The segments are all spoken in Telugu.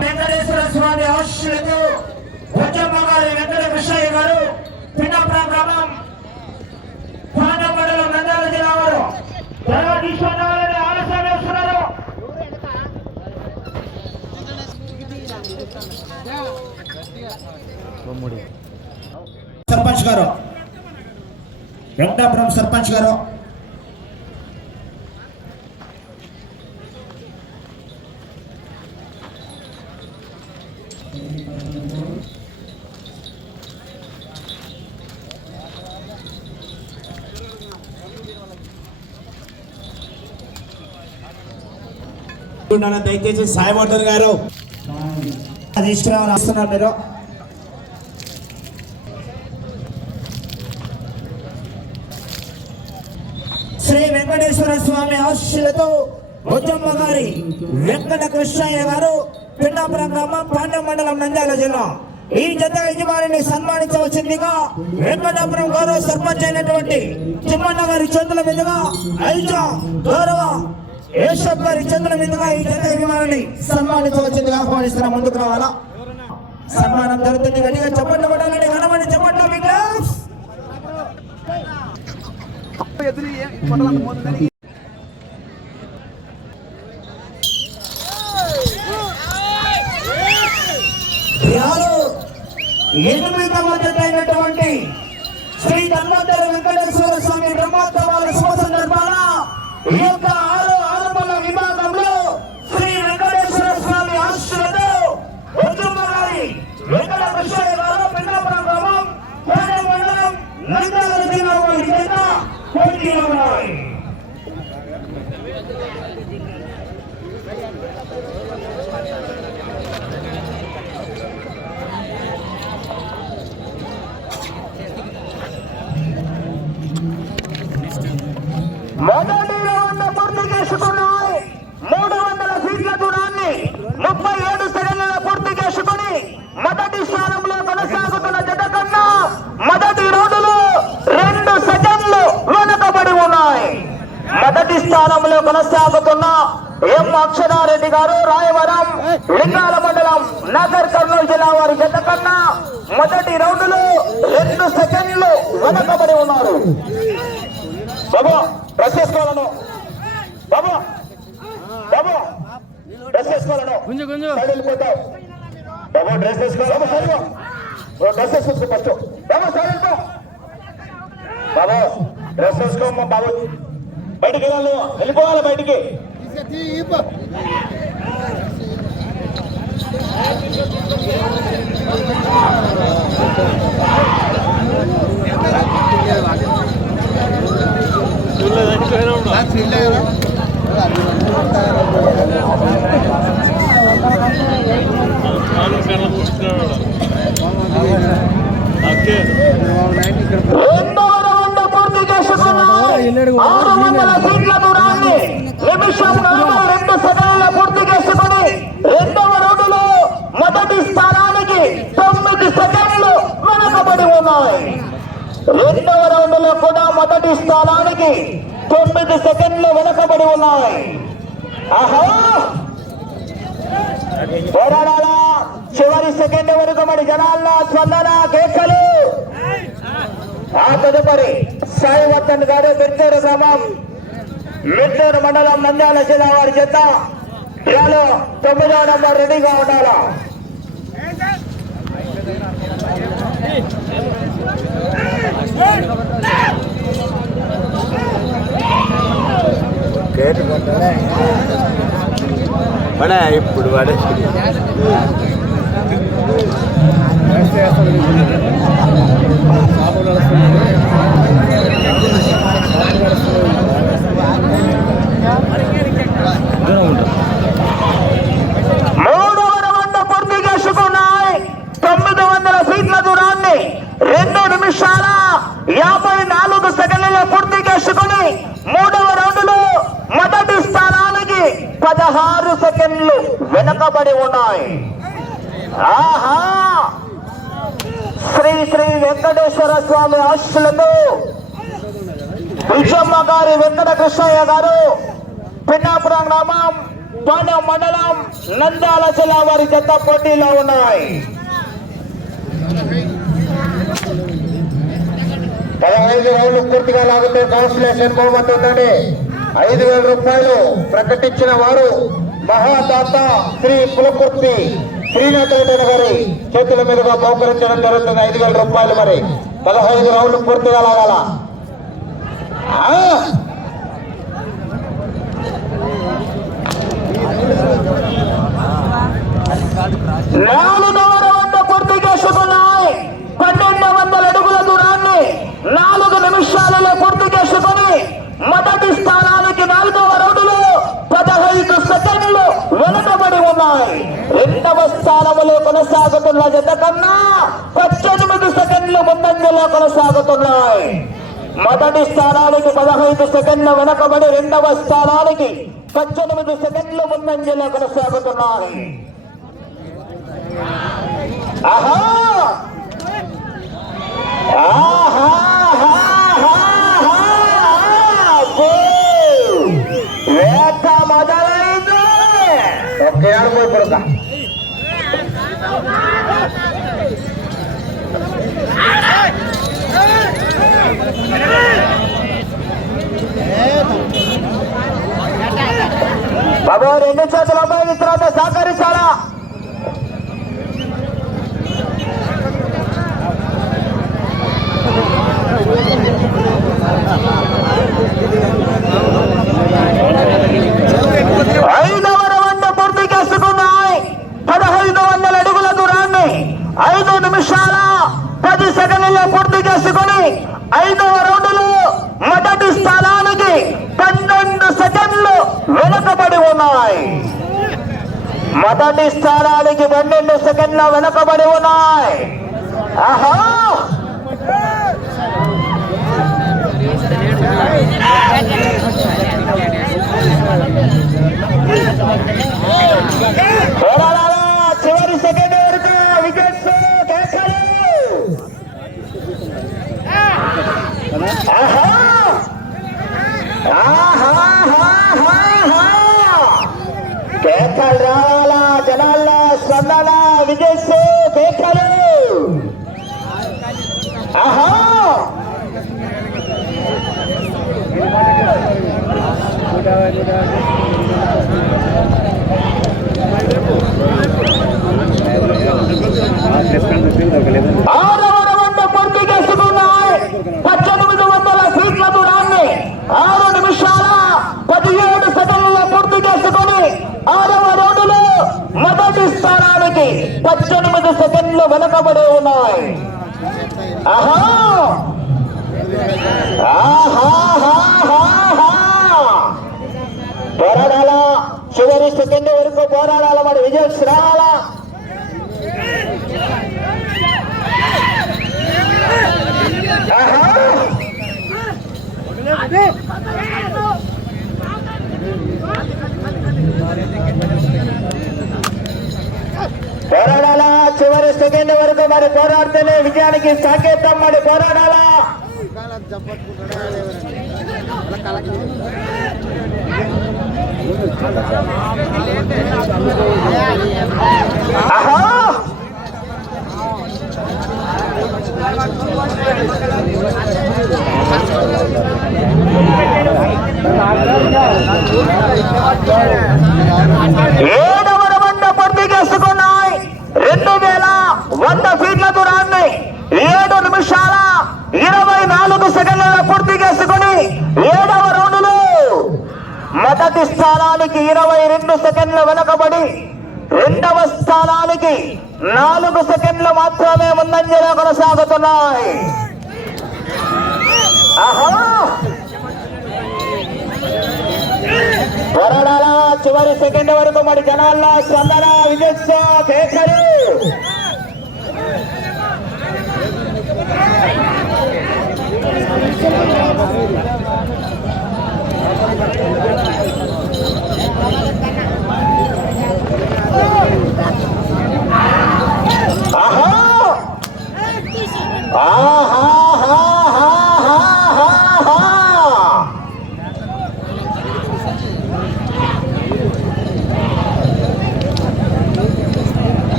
వెంకటేశ్వర స్వామి ఆశీస్సులతో వచ్చమ్మ గారి వెంకట కృష్ణయ్య గారు పిన్నపురం గ్రామం పాండ మండలం నంద్యాల జిల్లా వారు. ఆలస్యం సర్పంచ్ గారు. వెంకటాపురం సర్పంచ్ గారు. దయచేసి సాయమోటర్ గారు. అది ఇష్టం మీరు? శ్రీ వెంకటేశ్వర స్వామి ఆశీస్సులతో బొజ్జమ్మ గారి వెంకట కృష్ణయ్య గారు పిన్నాపురం గ్రామం పాండ్యం మండలం నంద్యాల జిల్లా. ఈ జత యజమానిని సన్మానించవచ్చిందిగా వెంకటాపురం గౌరవ సర్పంచ్ అయినటువంటి చిమ్మన్న గారి చేతుల మీదుగా ఐజా గౌరవ యేషప్ గారి చేతుల మీదుగా ఈ జత యజమానిని సన్మానించవచ్చిందిగా ఆహ్వానిస్తున్న. ముందుకు రావాలా? సన్మానం జరుగుతుంది. గట్టిగా చెప్పండి కొట్టాలండి. కనబడి చెప్పండి ఎనిమిదవ జత శ్రీ ధన్వంతరి వెంకటేశ్వర స్వామి బ్రహ్మోత్సవాల శుభ సందర్భాన ఈ యొక్క ఆరు ఆరుమల విభాగంలో శ్రీ వెంకటేశ్వర స్వామి ఆశీస్సులతో బొజ్జమ్మ గారి వెంకట కృష్ణయ్య గారు పిన్నపురం గ్రామం కోట మండలం నంద్యాల జిల్లా వారి చేత పోటీలో ఉన్నాయి మొదటి రౌండ్ పూర్తి చేసుకున్నాయి. మూడు వందల ఫీట్ల దూరాన్ని ముప్పై ఏడు సెకండ్లలో పూర్తి చేసుకుని మొదటి స్థానంలో కొనసాగుతున్న జత కన్నా మొదటి రౌండ్లో రెండు సెకండ్లు వెనుకబడి ఉన్నాయి. మొదటి స్థానంలో కొనసాగుతున్న ఎం అక్షరారెడ్డి గారు రాయవరం లింగాల మండలం నగర్ కర్నూలు జిల్లా వారి జత కన్నా మొదటి రౌండ్లో రెండు సెకండ్లు వెనకబడి ఉన్నారు. బాబా డ్రెస్ వేసుకోవాలను. బాబా బాబా డ్రెస్ వేసుకోవాలను. గుంజు గుంజు. సైడ్ వెళ్ళిపోతావు. బాబా డ్రెస్ వేసుకోవాలి. డ్రెస్ వేసుకో ఫస్ట్ బాబా సైడ్ వెళ్ళిపో. బాబా డ్రెస్ వేసుకోమ్మా బాబు. బయటికి వెళ్ళాలి వెళ్ళిపోవాలి బయటికి. పూర్తి చేసుకున్నాయి ఆరు వందల ఫీట్ల దూరాన్ని నిమిషం నలభై రెండు సెకండ్ల పూర్తి చేసుకుని రెండవ రౌండ్లో మొదటి స్థానానికి తొమ్మిది సెకండ్లు వెనకబడి ఉన్నాయి. రెండవ రౌండ్లో కూడా మొదటి స్థానానికి తొమ్మిది సెకండ్లు వెనకబడి ఉన్నాయి. ఆహా! పోరాడాలా? చివరి సెకండ్ వరకు మరి జనాల్లో స్పందన కేకలు. ఆ తదుపరి సాయి వర్ధన్ గారు మిర్తూరు గ్రామం మిర్తూరు మండలం నంద్యాల జిల్లా వారి చేత తొమ్మిదో తొమ్మిదవ నంబర్ రెడీగా ఉండాలా? పడే ఇప్పుడు పడే మూడవ రౌండ్ పూర్తి చేసుకున్నాయి తొమ్మిది వందల ఫీట్ల దూరాన్ని రెండు నిమిషాల యాభై నాలుగు సెకండ్లలో పూర్తి చేసుకుని మూడవ రౌండ్లో మొదటి స్థానానికి పదహారు సెకండ్లు వెనకబడి ఉన్నాయి. ఆహా! శ్రీ శ్రీ వెంకటేశ్వర స్వామి ఆశులతో విజమ్మ గారి వెంకట కృష్ణయ్య గారు పిన్నాపురం గ్రామం పాన మండలం నందాల జిల్లా వారి జత పోటీలో ఉన్నాయి. పదహైదు రౌండ్లు పూర్తిగా లాగితే కౌన్సిలేషన్ బహుమతి ఉందండి ఐదు వేల రూపాయలు ప్రకటించిన వారు మహాదాత శ్రీ పులకుర్తి శ్రీనాథరెడ్డి గారి చేతుల మీదుగా బహుకరించడం జరుగుతుంది. ఐదు వేల రూపాయలు మరి. పదహైదు రౌండ్లు పూర్తిగా లాగాల. నాలుగు నాలుగవ రౌండ్ పూర్తి చేసుకున్నాయి పన్నెండు వందల అడుగుల దూరాన్ని నాలుగు నిమిషాలలో పూర్తి చేసుకుని మొదటి స్థానానికి నాలుగవ రౌండ్లో పదహైదు సెకండ్లు వెనుకబడి ఉన్నాయి రెండవ స్థానంలో కొనసాగుతున్న జత కన్నా పద్దెనిమిది సెకండ్లు ముందంజలో కొనసాగుతున్నాయి మొదటి స్థానానికి పదహైదు సెకండ్ల వెనకబడి రెండవ స్థానానికి పద్దెనిమిది సెకండ్లు ముందంజలో కొనసాగుతున్నాయి ఆహా వేట మొదలైంది ఒకేడు పోయి పడక. బాబు రెండు చేతుల అమ్మాయి సహకరించాలా ఐదవ రౌండ్ పూర్తి చేసుకున్నాయి పదహైదు వందల అడుగుల దూరాన్ని ఐదు నిమిషాల పది సెకండ్లలో పూర్తి చేసుకుని ఐదవ రౌండ్లో మొదటి స్థానానికి పన్నెండు సెకండ్లు వెనుకబడి ఉన్నాయి. మొదటి స్థానానికి పన్నెండు సెకండ్ల వెనుకబడి ఉన్నాయి. ఆహా! చివరి సెకండ్ వరకు వికెట్స్ ఆహా! ఆహా ఆహాహాహాహా. కేకలు రావాలా జనాల్లో స్పందన విజయస్ ఆహా! ఆరవ రౌండ్ పూర్తి చేసుకున్నాయి పద్దెనిమిది వందల ఫీట్ల దూరాన్ని ఆరు నిమిషాల పదిహేడు సెకండ్ల పూర్తి చేసుకుని ఆరవ రౌండ్లో మొదటి స్థానానికి పద్దెనిమిది సెకండ్లు వెనకబడి ఉన్నాయి. ఆహా! పోరాడాలా? చివరి సెకండ్ వరకు పోరాడాలా మరి విజయం రావాలా ఆహా! పోరాడాలా? చివరి సెకండ్ వరకు మరి పోరాడితేనే విజయానికి సాకేతం మరి పోరాడాలా? ఆహా! వంద ఫీట్ల దూరాన్ని ఏడు నిమిషాల ఇరవై నాలుగు సెకండ్లలో పూర్తి చేసుకుని ఏడవ రౌండ్లో మొదటి స్థానానికి ఇరవై రెండు సెకండ్లు వెనకబడి రెండవ స్థానానికి నాలుగు సెకండ్లు మాత్రమే ముందంజలో కొనసాగుతున్నాయి. చివరి సెకండ్ వరకు మరి జనాల్లో స్పందన విజయోత్సవ కేసరి Yeah.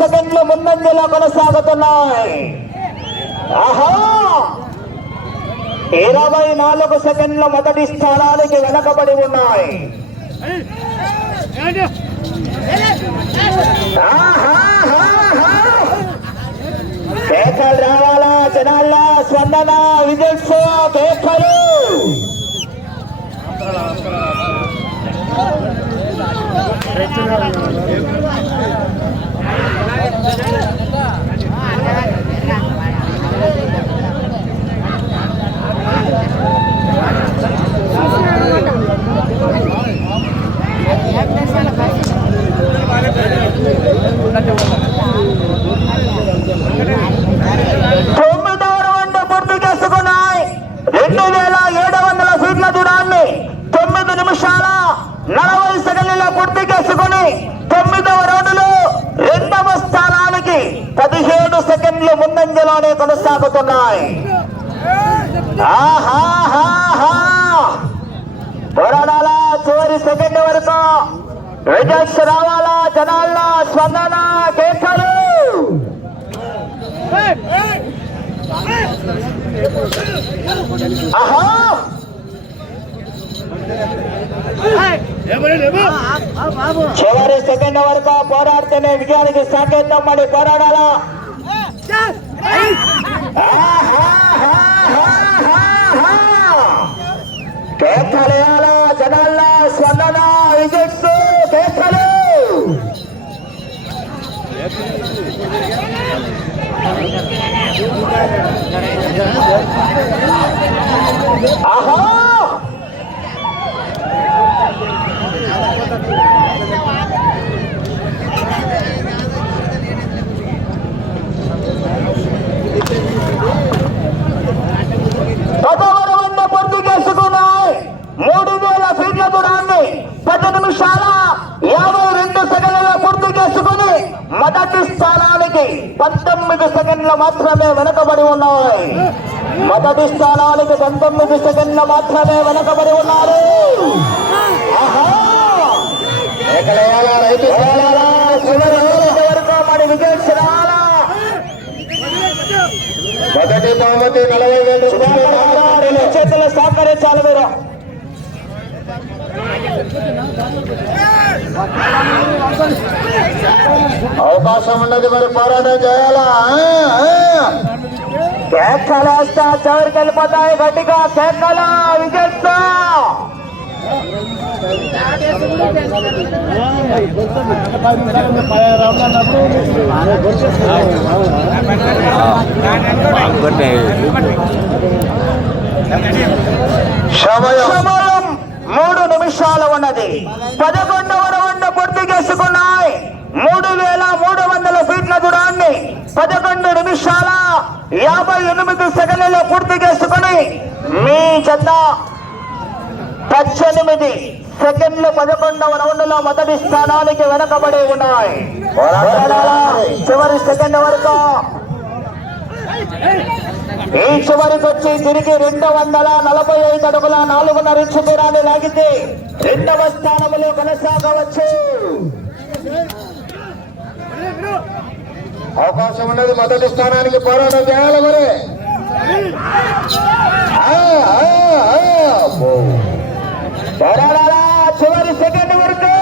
ముందంజలో కొనసాగుతున్నాయి. ఆహా! ఇరవై నాలుగు సెకండ్ల మొదటి స్థానానికి వెనకబడి ఉన్నాయి. ఆహాహాహా. కేకలు రావాలా జనాల స్పందన విజయ్ కేకలు! తొమ్మిదవ రౌండ్ పూర్తి చేసుకున్నాయి రెండు వేల ఏడు వందల ఫీట్ల దూరాన్ని తొమ్మిది నిమిషాల నలభై సెకండ్ల పూర్తి చేసుకుని తొమ్మిదవ రౌండ్లో స్థానానికి పదిహేడు సెకండ్లు ముందంజలోనే కొనసాగుతున్నాయి. పోరాడాలా చివరి సెకండ్ వరకు రిజల్ట్స్ రావాలా జనాల స్పందన కేకలు. ఆహా. చివరి సెకండ్ వరకు పోరాడితేనే విజయానికి సంకేతం మరి పోరాడాలా? కేకలేయాలా జనాల స్పందన విజయ్ కేకలు ఆహా పదవరు వంద పొద్దు చేసుకున్నాయి మూడు వేల ఫీట్ల దూరాన్ని పది నిమిషాల యాభై రెండు సెకండ్ల పూర్తి చేసుకుని మొదటి స్థానానికి పంతొమ్మిది సెకండ్లు మాత్రమే వెనకబడి ఉన్నాయి మొదటి స్థానానికి పంతొమ్మిది సెకండ్లు మాత్రమే వెనకబడి ఉన్నారు. మొదటి బహుమతి నలభై వేల రెండు చేతులు సహకరించాలి మీరు. అవకాశం ఉన్నది మరి పోరాటం చేయాలా? ఆ. కేకలేస్తా చివరికి వెళ్ళిపోతాయి. గట్టిగా కేకల విజేస్తా. సమయం. మూడు నిమిషాలు ఉన్నది. పదకొండవ రౌండ్ పూర్తి చేసుకున్నాయి. మూడు వేల మూడు వందల ఫీట్ల దూరాన్ని పదకొండు నిమిషాల యాభై ఎనిమిది సెకండ్లలో పూర్తి చేసుకుని మీ చెత్త పద్దెనిమిది సెకండ్లు పదకొండవ రౌండ్లో మొదటి స్థానానికి వెనకబడి ఉన్నాయి. చివరి సెకండ్ వరకు. ఈ చివరికి వచ్చి తిరిగి రెండు వందల నలభై ఐదు అడుగుల నాలుగున్నర ఇంచు దూరాన్ని లాగితే రెండవ స్థానంలో కొనసాగవచ్చు. అవకాశం ఉన్నది మొదటి స్థానానికి పోరాటం చేయాలి మరి ఆ, పోరాడాలా చివరి సెకండ్ వరకు.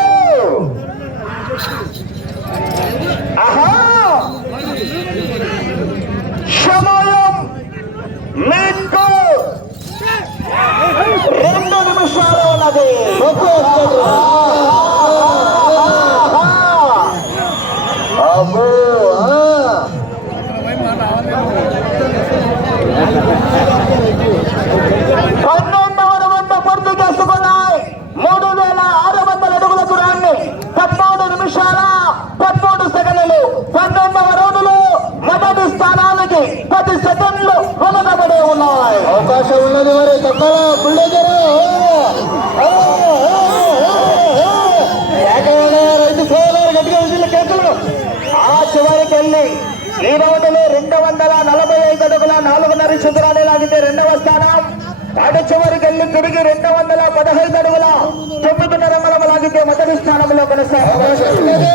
ఆహా సమయం మీకు రెండు నిమిషాలు ఉన్నది అబ్బో, ఆ. పన్నెండవ వంద పూర్తి చేసుకున్నాయి మూడు వేల ఆరు వందల అడుగుల దూరాన్ని పదమూడు నిమిషాల పదమూడు సెకండ్లు పన్నెండవ రోజులు మొదటి స్థానానికి పది సెకండ్లు వెనకబడి అవకాశం ఉన్నది మరి. తక్కువ బుల్డోజర్? రైతు సోదరు గట్టిగా విజిల్ కేసులు. ఆ చివరికి వెళ్ళి ఈ రౌండ్లో రెండు వందల నలభై ఐదు అడుగుల నాలుగున్నర శుద్రాన్ని లాగితే రెండవ స్థానం. అటు చివరికి వెళ్ళి తిరిగి రెండు వందల పదహైదు అడుగుల తొమ్మిదిన్నర అంగుళం లాగితే మొదటి స్థానంలో కొనసాగుతుంది. అవకాశం ఉన్నది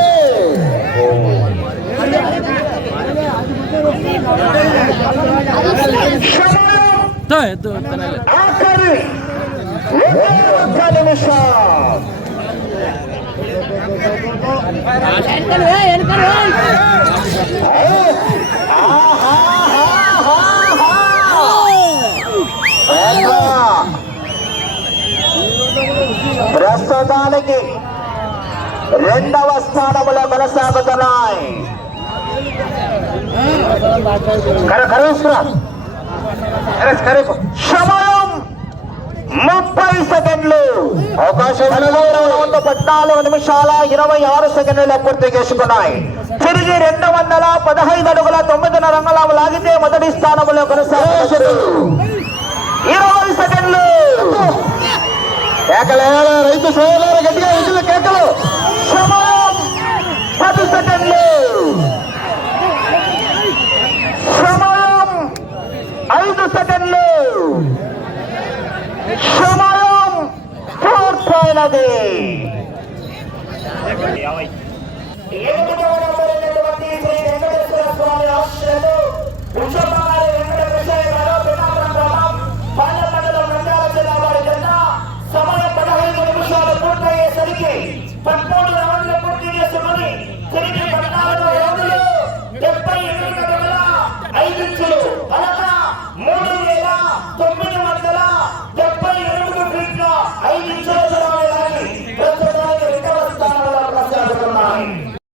సమయం ఆఖరి ప్రస్తుతానికి రెండవ స్థానంలో కొనసాగుతున్నాయి. కర- సమయం ముప్పై సెకండ్లు. అవకాశం రౌండ్ పద్నాలుగు నిమిషాల ఇరవై ఆరు సెకండ్లు పూర్తి చేసుకున్నాయి. తిరిగి రెండు వందల పదహైదు అడుగుల తొమ్మిదిన్నర రంగుల లాగితే మొదటి స్థానంలో కొనసాగుతారు ఇరవై సెకండ్లు. కేకలేయాల రైతు సోదరుల గట్టిగా ఎదురు కేకలు. సమయం పది సెకండ్లు. సమయం ఐదు సెకండ్లు సమయం పూర్తయినది ఎనిమిదవ నంబర్ ఉన్నటువంటి శ్రీ వెంకటేశ్వర స్వామి ఆశ్రయంలో